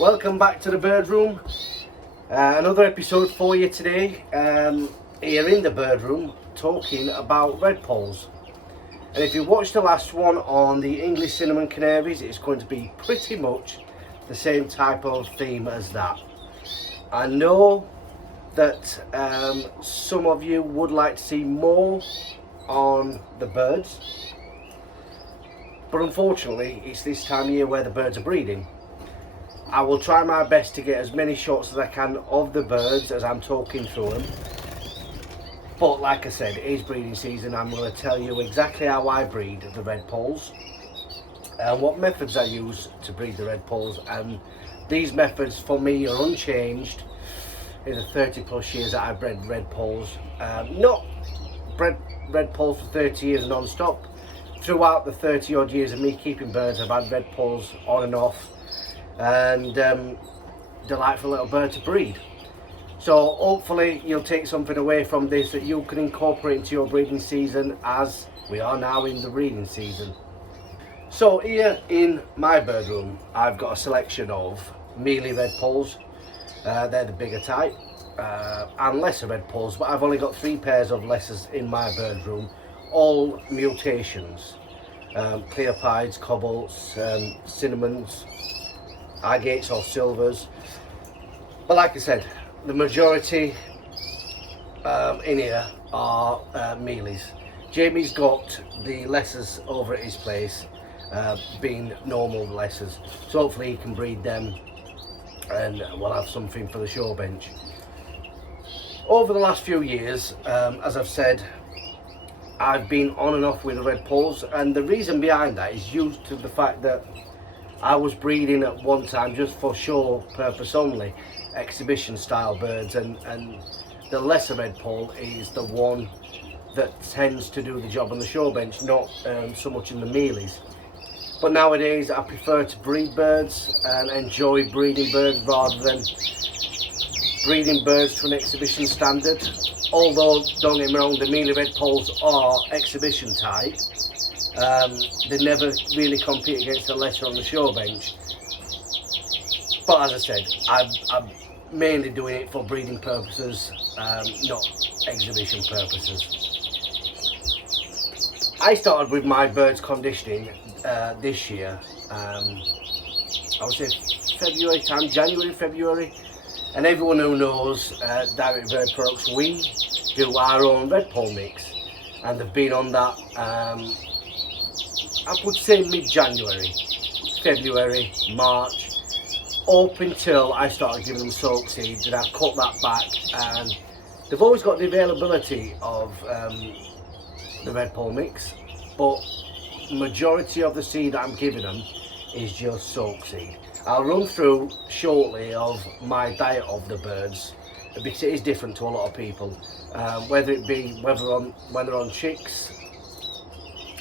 Welcome back to the bird room. Another episode for you today. Here in the bird room, talking about redpolls. And if you watched the last one on the English cinnamon canaries, it's going to be pretty much the same type of theme as that. I know that some of you would like to see more on the birds, but unfortunately it's this time of year where the birds are breeding. I will try my best to get as many shots as I can of the birds as I'm talking through them. But like I said, it is breeding season. I'm going to tell you exactly how I breed the redpolls and what methods I use to breed the redpolls. And these methods for me are unchanged in the 30 plus years that I've bred redpolls. Not bred redpolls for 30 years non-stop. Throughout the 30 odd years of me keeping birds, I've had redpolls on and off. And delightful little bird to breed. So hopefully you'll take something away from this that you can incorporate into your breeding season, as we are now in the breeding season. So here in my bird room, I've got a selection of mealy redpolls. They're the bigger type, and lesser redpolls, but I've only got 3 pairs of lessers in my bird room, all mutations. Cleopides, cobalts, cinnamons, agates or silvers. But like I said, the majority in here are mealies. Jamie's got the lessers over at his place, being normal lessers, so hopefully he can breed them and we'll have something for the show bench. Over the last few years, as I've said, I've been on and off with the redpolls, and the reason behind that is due to the fact that I was breeding at one time just for show purpose only, exhibition style birds, and the lesser redpoll is the one that tends to do the job on the show bench, not so much in the mealies. But nowadays I prefer to breed birds and enjoy breeding birds rather than breeding birds to an exhibition standard. Although, don't get me wrong, the mealy redpolls are exhibition type. They never really compete against the lesser on the show bench. But as I said, I'm mainly doing it for breeding purposes, not exhibition purposes. I started with my birds conditioning this year, I would say February time, January, February. And everyone who knows Direct Bird Products, we do our own redpoll mix, and they've been on that I would say mid-January, February, March, up until I started giving them soak seed. Then I cut that back, and they've always got the availability of the redpoll mix, but majority of the seed that I'm giving them is just soak seed. I'll run through shortly of my diet of the birds, because it is different to a lot of people, whether it be when they're on chicks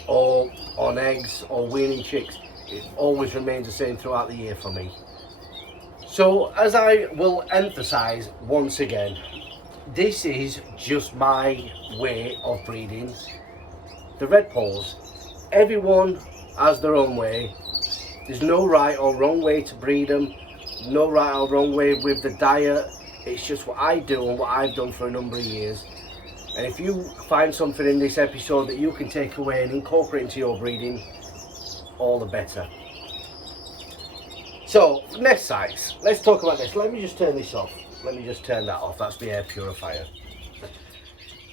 or on eggs or weaning chicks. It always remains the same throughout the year for me. So as I will emphasize once again, this is just my way of breeding the redpolls. Everyone has their own way. There's no right or wrong way to breed them, no right or wrong way with the diet. It's just what I do and what I've done for a number of years. And if you find something in this episode that you can take away and incorporate into your breeding, all the better. So, nest sites. Let's talk about this. Let me just turn this off. Let me just turn that off. That's the air purifier.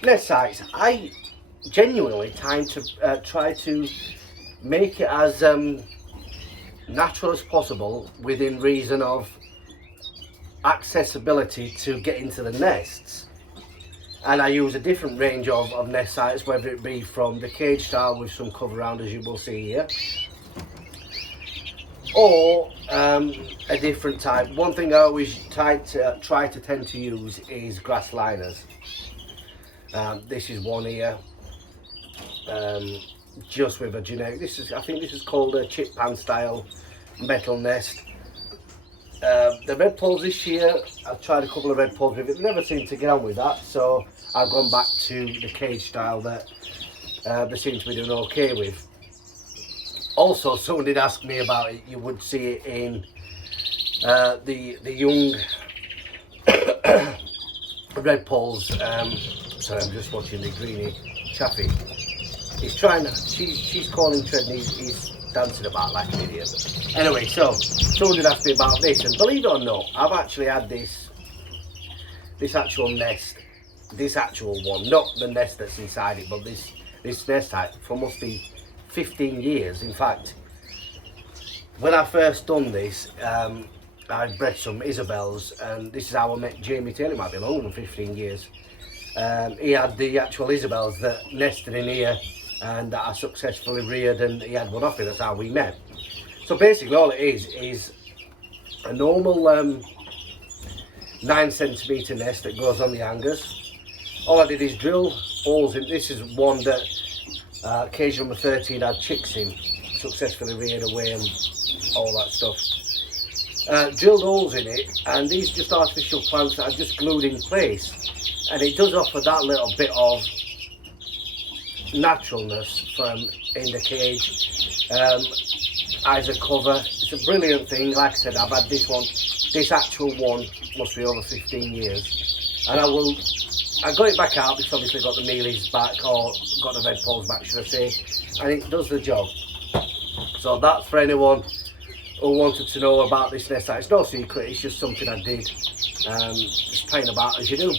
Nest sites. I genuinely try to make it as natural as possible within reason of accessibility to get into the nests. And I use a different range of nest sites, whether it be from the cage style with some cover around, as you will see here, or a different type. One thing I always try to tend to use is grass liners. This is one here, just with a generic. I think this is called a chip pan style metal nest. The redpolls this year, I've tried a couple of redpolls with it. They never seem to get on with that, so I've gone back to the cage style that they seem to be doing okay with. Also, someone did ask me about it. You would see it in the young Redpolls. Sorry, I'm just watching the greenie chappie. He's trying. She's calling Tread, and he's dancing about like an idiot. Anyway, so someone did ask me about this, and believe it or not, I've actually had this actual nest, this actual one, not the nest that's inside it, but this nest type for must be 15 years. In fact, when I first done this, I bred some Isabels, and this is how I met Jamie Taylor. It might be longer than 15 years. He had the actual Isabels that nested in here and that I successfully reared, and he had one off it. That's how we met. So basically all it is a normal 9cm nest that goes on the hangers. All I did is drill holes in. This is one that cage number 13 had chicks in, successfully reared away and all that stuff. Drilled holes in it, and these just artificial plants that are just glued in place, and it does offer that little bit of naturalness from in the cage as a cover. It's a brilliant thing. Like I said, I've had this actual one must be over 15 years, and I got it back out because obviously got the mealies back, or got the Redpolls back should I say, and it does the job. So that's for anyone who wanted to know about this nest. It's no secret, it's just something I did, just playing about as you do.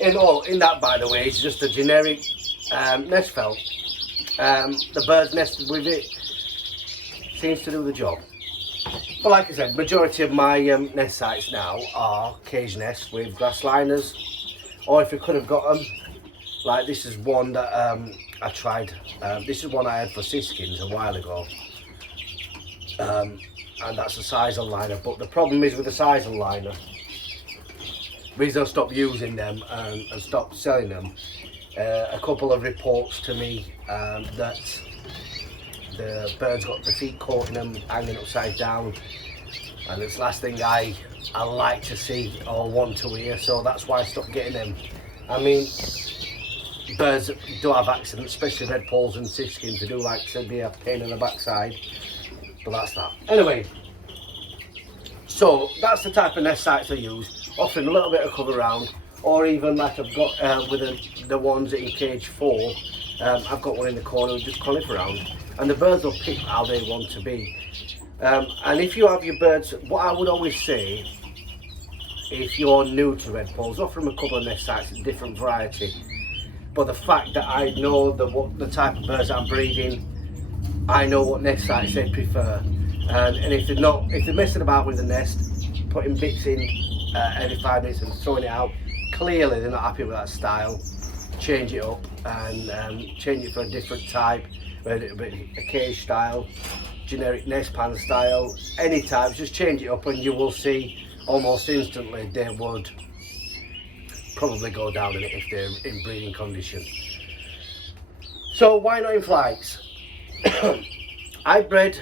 In that, by the way, it's just a generic nest felt. The birds nested with it, seems to do the job. But like I said, majority of my nest sites now are cage nests with grass liners, or if you could have got them, like this is one that I tried. This is one I had for siskins a while ago. And that's a sisal liner, but the problem is with the sisal liner, the reason I stopped using them and stopped selling them, a couple of reports to me that the birds got the feet caught in them, hanging upside down, and it's the last thing I like to see or want to hear, so that's why I stopped getting them. I mean, birds do have accidents, especially Redpolls and siskins. They do, like I said, be a pain in the backside. But that's that. Anyway, so that's the type of nest sites I use, offering a little bit of cover around, or even like I've got with the ones in cage 4, I've got one in the corner with just conifer around, and the birds will pick how they want to be. And if you have your birds, what I would always say, if you're new to Redpolls, offer them a couple of nest sites, a different variety. But the fact that I know the type of birds I'm breeding, I know what nest sites they prefer, and if they're messing about with the nest, putting bits in every 5 minutes and throwing it out, clearly they're not happy with that style. Change it up and change it for a different type, a cage style, generic nest pan style, any type. Just change it up, and you will see almost instantly they would probably go down in it if they're in breeding condition. So why not in flights? I bred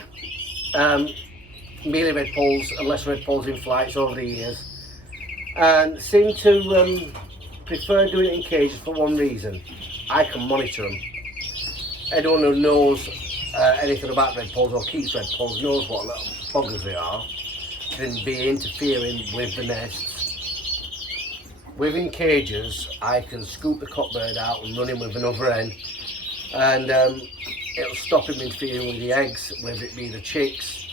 mealy Redpolls and less Redpolls in flights over the years, and seem to prefer doing it in cages for one reason: I can monitor them. Anyone who knows anything about Redpolls or keeps Redpolls knows what little buggers they are, can be interfering with the nests. Within cages, I can scoop the cockbird out and run him with another hen, and it'll stop him interfering with the eggs, whether it be the chicks,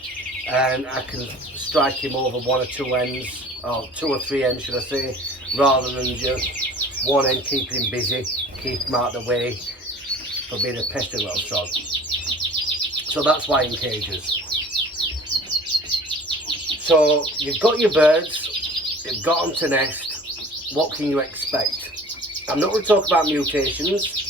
and I can strike him over 1 or 2 hens, or 2 or 3 hens should I say, rather than just one hen, keeping him busy, keep him out of the way for being a pesky little sod. So that's why in cages. So you've got your birds, you've got them to nest, what can you expect? I'm not going to talk about mutations.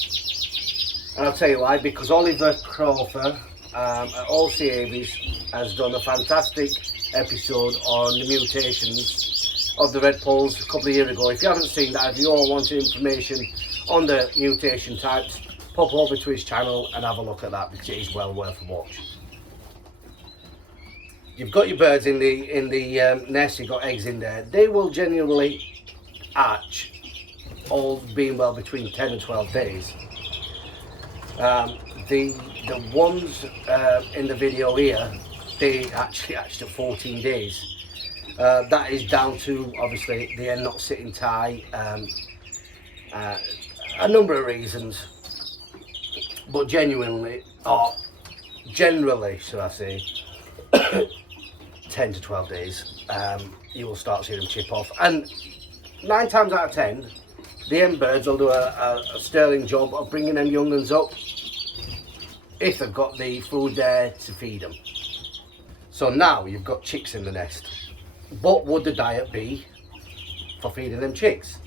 And I'll tell you why, because Oliver Crawford at All Avies has done a fantastic episode on the mutations of the Redpolls a couple of years ago. If you haven't seen that, if you all want information on the mutation types, pop over to his channel and have a look at that, because it is well worth a watch. You've got your birds in the nest, you've got eggs in there. They will genuinely hatch, all being well, between 10 and 12 days. The ones in the video here they actually hatched at 14 days. That is down to obviously the hen not sitting tight, a number of reasons, but genuinely, or generally should I say, 10 to 12 days, you will start seeing them chip off, and 9 times out of 10 the hen birds will do a sterling job of bringing them young ones up if they've got the food there to feed them. So now you've got chicks in the nest. What would the diet be for feeding them chicks?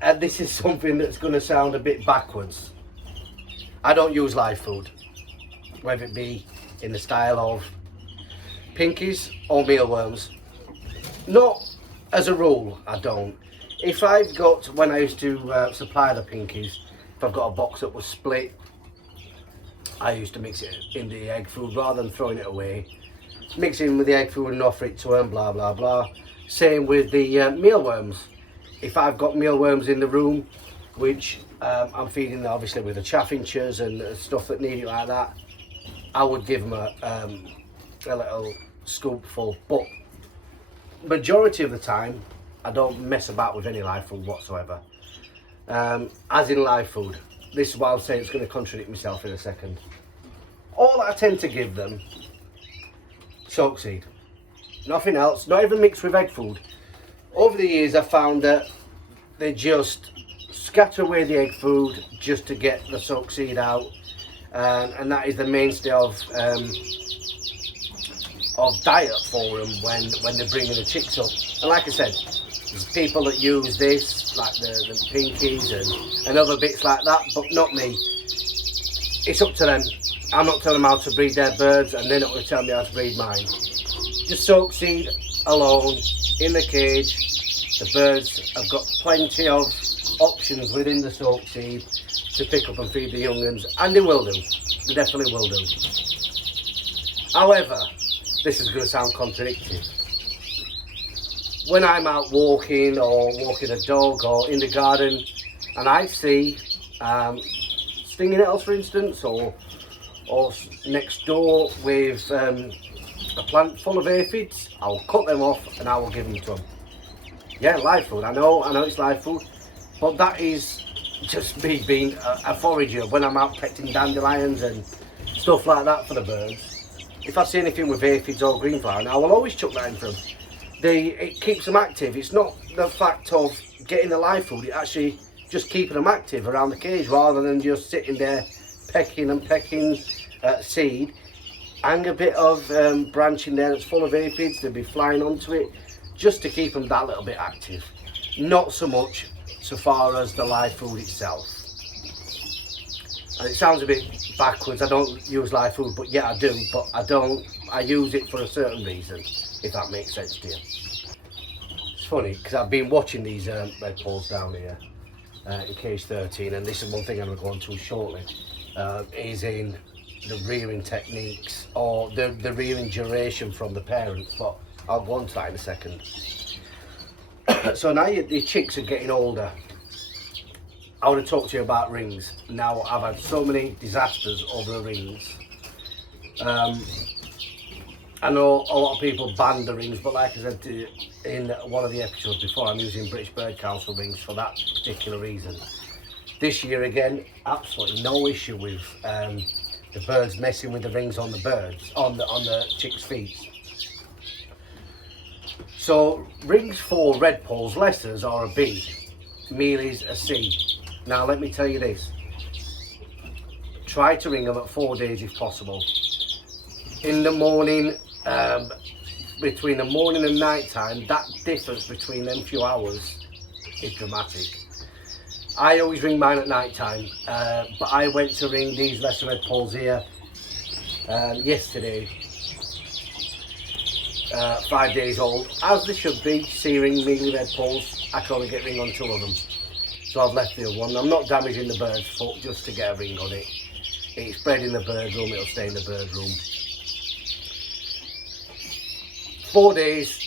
And this is something that's going to sound a bit backwards. I don't use live food, whether it be in the style of pinkies or mealworms. Not as a rule, I don't. If I've got, when I used to supply the pinkies, if I've got a box that was split, I used to mix it in the egg food rather than throwing it away. Mix it in with the egg food and offer it to them, blah blah blah. Same with the mealworms. If I've got mealworms in the room, which I'm feeding obviously with the chaffinches and stuff that need it like that, I would give them a little scoopful. But majority of the time, I don't mess about with any live food whatsoever. As in live food. This is why I'm saying it's going to contradict myself in a second. All I tend to give them, soak seed. Nothing else, not even mixed with egg food. Over the years I've found that they just scatter away the egg food just to get the soak seed out. And that is the mainstay of diet for them when they're bringing the chicks up. And like I said, there's people that use this, like the pinkies and other bits like that, but not me. It's up to them. I'm not telling them how to breed their birds, and they're not going to tell me how to breed mine. Just soak seed alone in the cage. The birds have got plenty of options within the soak seed to pick up and feed the young ones, and they will do. They definitely will do. However, this is going to sound contradictory. When I'm out walking or walking a dog or in the garden and I see stinging nettles, for instance, or next door with a plant full of aphids, I'll cut them off and I will give them to them. Yeah, live food, I know it's live food, but that is just me being a forager when I'm out collecting dandelions and stuff like that for the birds. If I see anything with aphids or greenflower, I will always chuck that in for them. It keeps them active. It's not the fact of getting the live food, it's actually just keeping them active around the cage rather than just sitting there pecking seed. Hang a bit of branch in there that's full of aphids, they'll be flying onto it just to keep them that little bit active. Not so much so far as the live food itself. And it sounds a bit backwards, I don't use live food, but yeah I do, but I use it for a certain reason, if that makes sense to you. It's funny because I've been watching these Redpolls down here in cage 13, and this is one thing I'm going to go on to shortly, is in the rearing techniques or the rearing duration from the parents, but I'll go on to that in a second. So now the chicks are getting older. I want to talk to you about rings. Now I've had so many disasters over the rings. I know a lot of people ban the rings, but like I said in one of the episodes before, I'm using British Bird Council rings for that particular reason. This year again, absolutely no issue with the birds messing with the rings on the birds, on the chicks' feet. So rings for Redpolls, Lessers are a B, Mealies a C. Now let me tell you this, try to ring them at 4 days if possible. In the morning, between the morning and night time, that difference between them few hours is dramatic. I always ring mine at night time, but I went to ring these lesser Redpolls here yesterday, 5 days old, as they should be, C-ring, Mealy Redpolls. I can only get ring on 2 of them, so I've left the other one. I'm not damaging the bird's foot just to get a ring on it. It's bred in the bird room, it'll stay in the bird room. 4 days,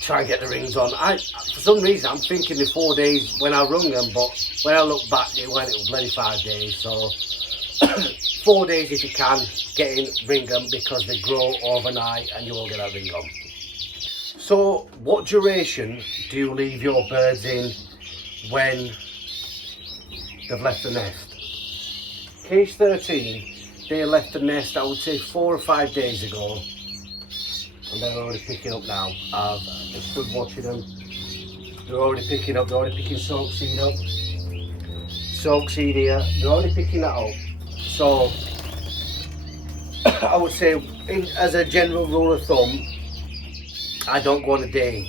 try and get the rings on. For some reason I'm thinking the 4 days when I rung them, but when I look back it was bloody 5 days. So 4 days if you can, get in, ring them, because they grow overnight and you won't get that ring on. So what duration do you leave your birds in when they've left the nest? Cage 13, they left the nest, I would say 4 or 5 days ago, and they're already picking up now. I've stood watching them. They're already picking up, they're already picking soak seed up. Soak seed here, they're already picking that up. So I would say, as a general rule of thumb, I don't go on a day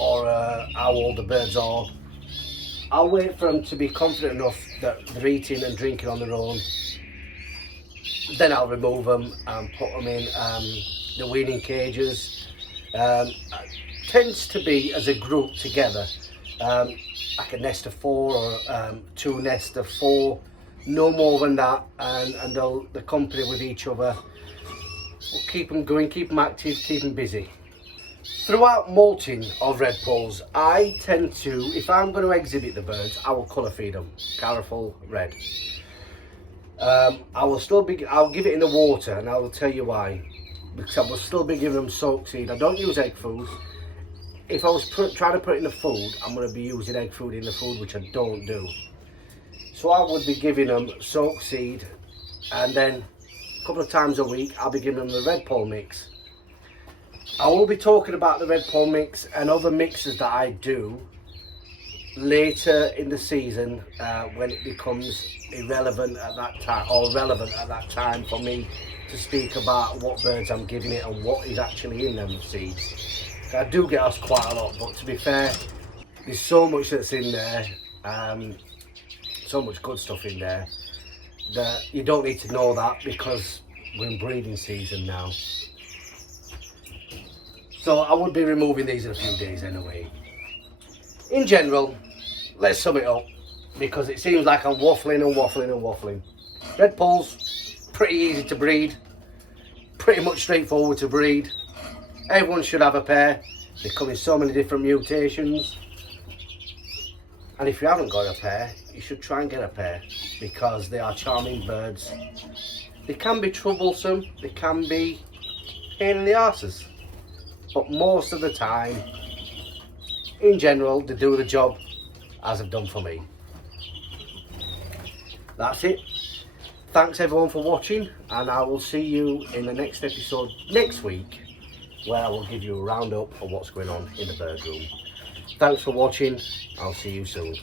or how old the birds are. I'll wait for them to be confident enough that they're eating and drinking on their own. Then I'll remove them and put them in the weaning cages. Tends to be as a group together, like a nest of 4 or 2 nests of 4, no more than that, and they'll company with each other. We'll keep them going, keep them active, keep them busy. Throughout molting of Redpolls, I tend to, if I'm going to exhibit the birds, I will colour feed them, Caraful red. I'll give it in the water, and I will tell you why. Because I will still be giving them soak seed. I don't use egg food. If I was trying to put it in the food, I'm going to be using egg food in the food, which I don't do. So I would be giving them soak seed, and then a couple of times a week I'll be giving them the Redpoll mix. I will be talking about the Redpoll mix and other mixes that I do later in the season, when it becomes irrelevant at that time, or relevant at that time for me to speak about what birds I'm giving it and what is actually in them seeds. I do get asked quite a lot, but to be fair, there's so much that's in there, so much good stuff in there, that you don't need to know that, because we're in breeding season now. So I would be removing these in a few days anyway. In general, let's sum it up, because it seems like I'm waffling and waffling and waffling. Redpolls, pretty easy to breed, pretty much straightforward to breed. Everyone should have a pair. They come in so many different mutations. And if you haven't got a pair, you should try and get a pair, because they are charming birds. They can be troublesome, they can be pain in the arses, but most of the time, in general, they do the job as they've done for me. That's it. Thanks everyone for watching, and I will see you in the next episode next week, where I will give you a roundup of what's going on in the bird room. Thanks for watching. I'll see you soon.